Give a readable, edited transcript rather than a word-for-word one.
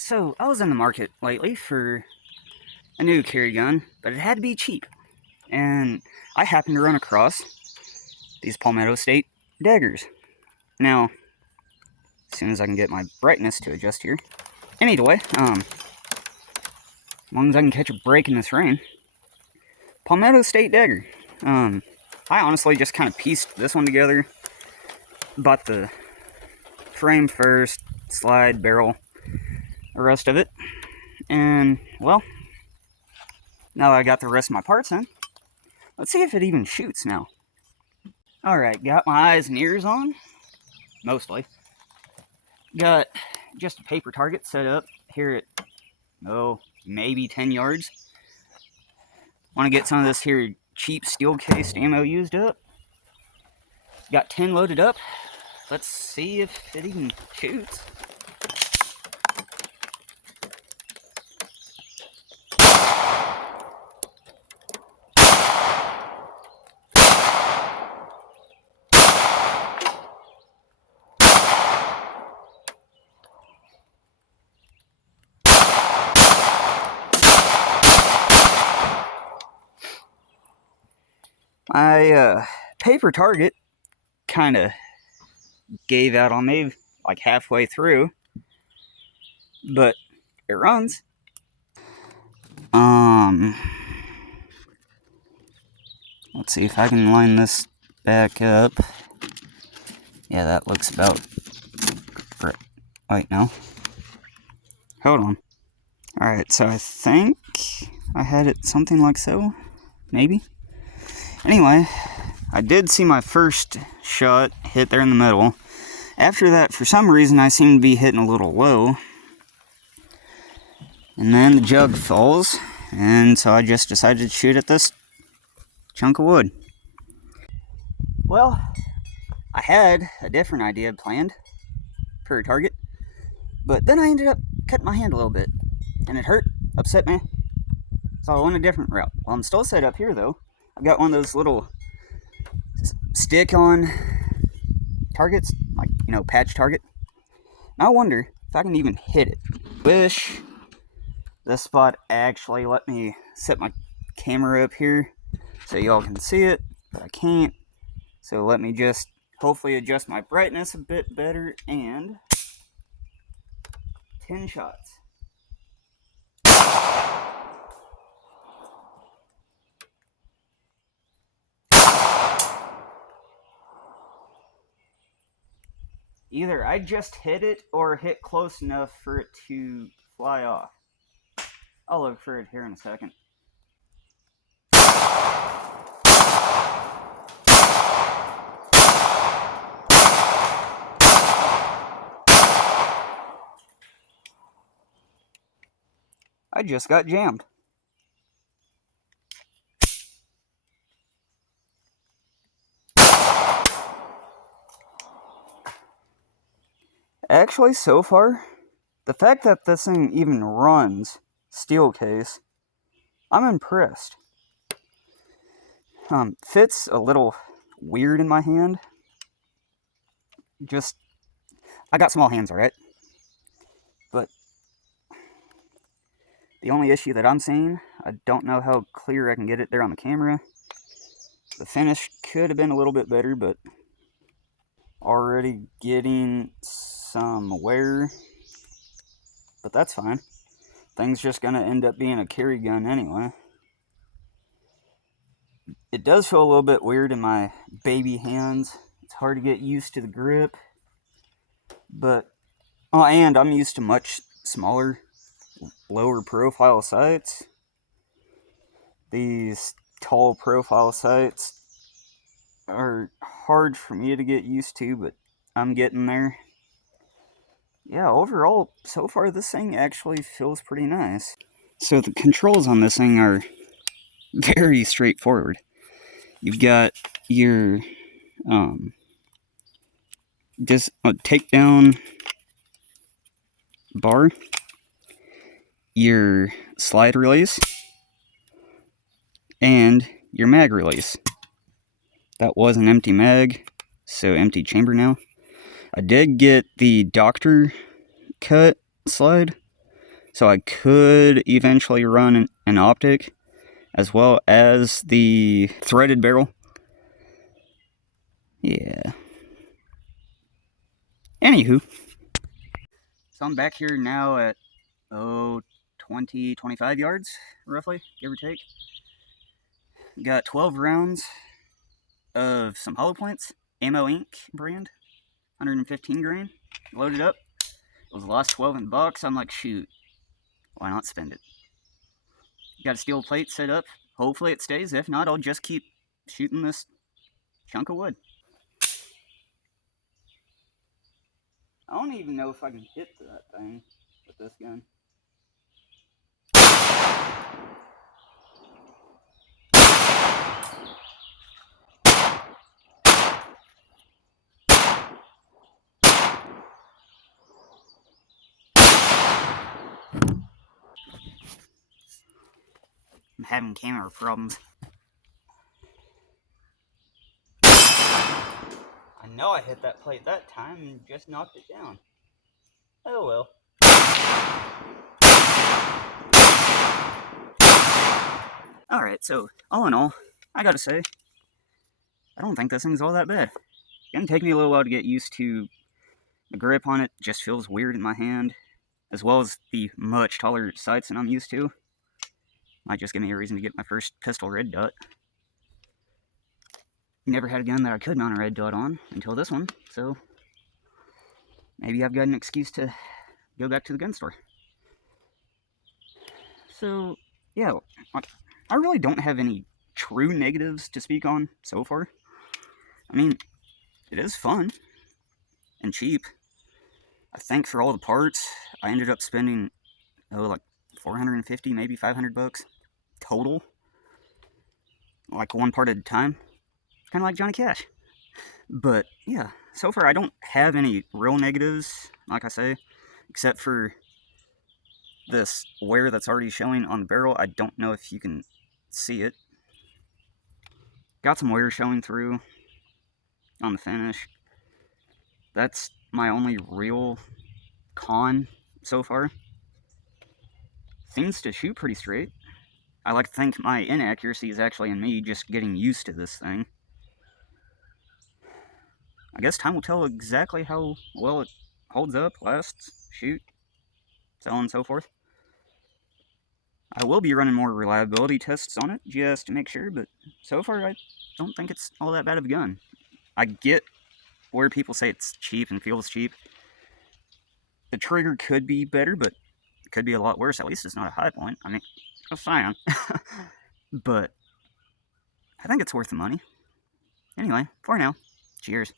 So, I was in the market lately for a new carry gun, but it had to be cheap. And I happened to run across these Palmetto State Daggers. Now, as soon as I can get my brightness to adjust here. Anyway, as long as I can catch a break in this rain. Palmetto State Dagger. I honestly just kind of pieced this one together. Bought the frame first, slide, barrel, the rest of it. And, well, now that I got the rest of my parts in, let's see if it even shoots now. Alright, got my eyes and ears on, mostly. Got just a paper target set up here at, maybe 10 yards. Want to get some of this here cheap steel-cased ammo used up. Got 10 loaded up. Let's see if it even shoots. My paper target kind of gave out on me like halfway through, but it runs. Let's see if I can line this back up. Yeah, that looks about right now. Hold on. Alright, so I think I had it something like so, maybe. Anyway, I did see my first shot hit there in the middle. After that, for some reason, I seemed to be hitting a little low. And then the jug falls, and so I just decided to shoot at this chunk of wood. Well, I had a different idea planned for a target, but then I ended up cutting my hand a little bit, and it hurt, upset me, so I went a different route. Well, I'm still set up here, though. I've got one of those little stick-on targets, like, patch target. And I wonder if I can even hit it. Wish this spot actually let me set my camera up here so y'all can see it, but I can't. So let me just hopefully adjust my brightness a bit better, and 10 shots. Either I just hit it or hit close enough for it to fly off. I'll look for it here in a second. I just got jammed. Actually, so far, the fact that this thing even runs steel case, I'm impressed. Fits a little weird in my hand. I got small hands, alright? But the only issue that I'm seeing, I don't know how clear I can get it there on the camera. The finish could have been a little bit better, but already getting some wear, but that's fine. Thing's just gonna end up being a carry gun anyway. It does feel a little bit weird in my baby hands. It's hard to get used to the grip, but and I'm used to much smaller, lower profile sights. These tall profile sights are hard for me to get used to, but I'm getting there. Yeah, overall, so far this thing actually feels pretty nice. So the controls on this thing are very straightforward. You've got your takedown bar, your slide release, and your mag release. That was an empty mag, so empty chamber now. I did get the doctor cut slide, So I could eventually run an optic as well as the threaded barrel. Yeah. Anywho. So I'm back here now at, 20, 25 yards, roughly, give or take. Got 12 rounds of some hollow points, Ammo Inc. brand, 115 grain, loaded up. It was the last 12 in the box. I'm like, shoot, why not spend it? Got a steel plate set up. Hopefully it stays. If not, I'll just keep shooting this chunk of wood. I don't even know if I can hit that thing with this gun. I'm having camera problems. I know I hit that plate that time and just knocked it down. Oh well. Alright, so all in all, I gotta say, I don't think this thing's all that bad. It's gonna take me a little while to get used to the grip on it. Just feels weird in my hand, as well as the much taller sights than I'm used to. Might just give me a reason to get my first pistol red dot. Never had a gun that I could mount a red dot on until this one, so maybe I've got an excuse to go back to the gun store. So, yeah, I really don't have any true negatives to speak on so far. I mean, it is fun and cheap. I think for all the parts, I ended up spending, like 450, maybe 500 bucks total. Like one part at a time. Kind of like Johnny Cash. But, yeah, so far I don't have any real negatives, like I say, except for this wear that's already showing on the barrel. I don't know if you can see it. Got some wear showing through on the finish. That's my only real con so far. Seems to shoot pretty straight. I like to think my inaccuracy is actually in me just getting used to this thing. I guess time will tell exactly how well it holds up, lasts, shoot, so on and so forth. I will be running more reliability tests on it just to make sure, but so far I don't think it's all that bad of a gun. I get where people say it's cheap and feels cheap. The trigger could be better, but it could be a lot worse. At least it's not a high point. I mean, it's fine. But I think it's worth the money. Anyway, for now, cheers.